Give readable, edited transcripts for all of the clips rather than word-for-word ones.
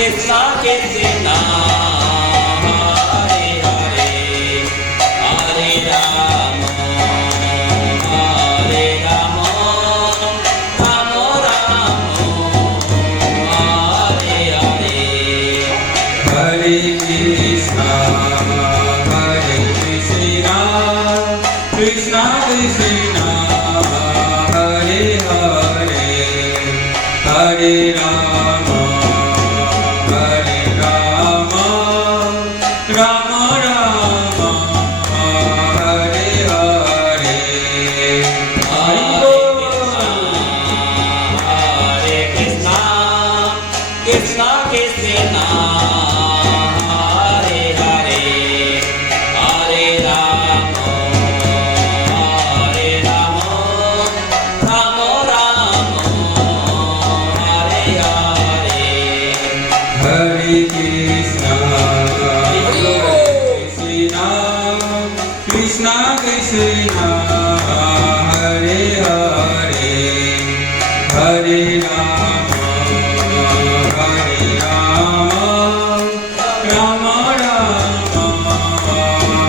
Krishna Krishna Hare Hare Hare Rama Hare Rama Rama Rama Hare Hare Hare Krishna Krishna Krishna Hare Hare Hare Rama Hare Rama Rama Rama Hare Hare Hare Krishna Krishna Krishna Hare Hare Hare Rama Hare Rama Rama Rama Hare Hare Hare Krishna Krishna Krishna Hare Hare Hare Rama Hare Rama Rama Rama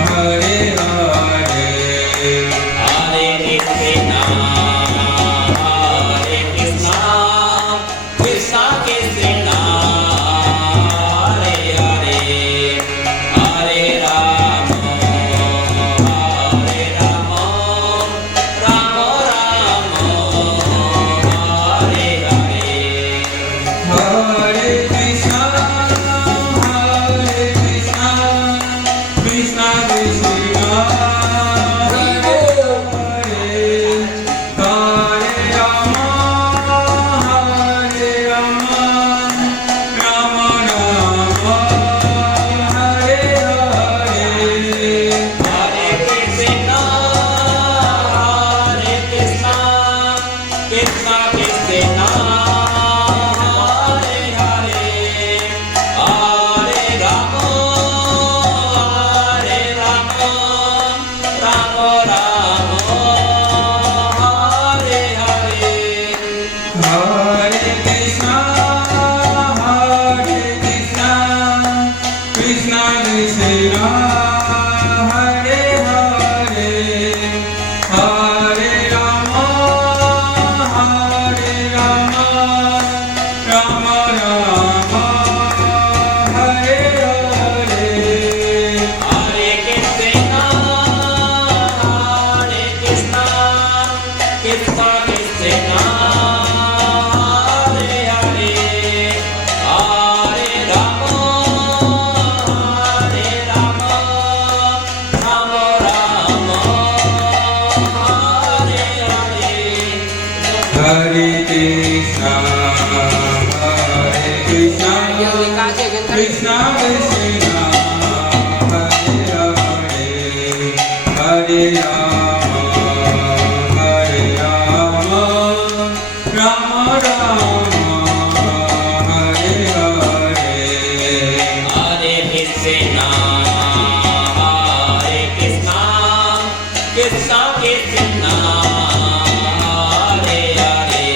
Hare Hare Hare Krishna Krishna Krishna Hare Hare Hare Rama Hare Rama Rama Rama Hare Hare Hare Krishna Krishna Krishna Hare Hare Hare Rama Hare Rama Rama Rama Hare Hare Hare Krishna Krishna Krishna Hare Hare Hare Rama Hare Rama Rama Rama Hare Hare Hare Krishna Krishna Krishna Hare Hare Hare Rama Hare Rama Rama Rama Hare Hare Hare Krishna Krishna Krishna Hare Hare Hare Rama Hare Rama Rama Rama Hare Hare Hare Krishna Krishna Krishna Hare Hare Hare Rama Hare Rama Rama Rama Hare Hare Hare Krishna Krishna Krishna Hare Hare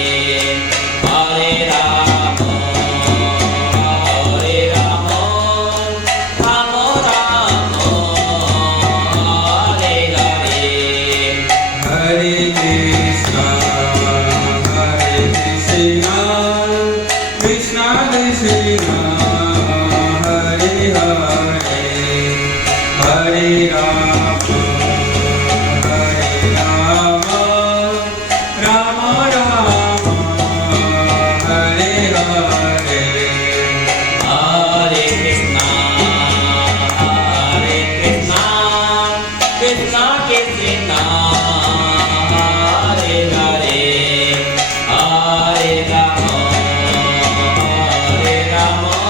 Hare Rama Hare Rama Rama Rama Hare Hare Hare Krishna Krishna Krishna Hare Hare Hare Rama Hare Rama Rama Rama Hare Hare Hare Krishna Krishna Krishna Hare Hare Hare Rama Hare Rama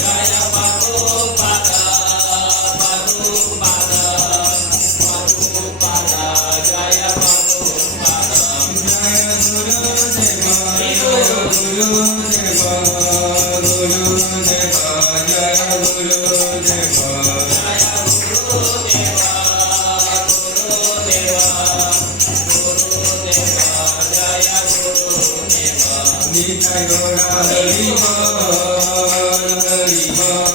Jaya Prabhupada, નિતાય Gaura Hari બોલ હરિ બોલ.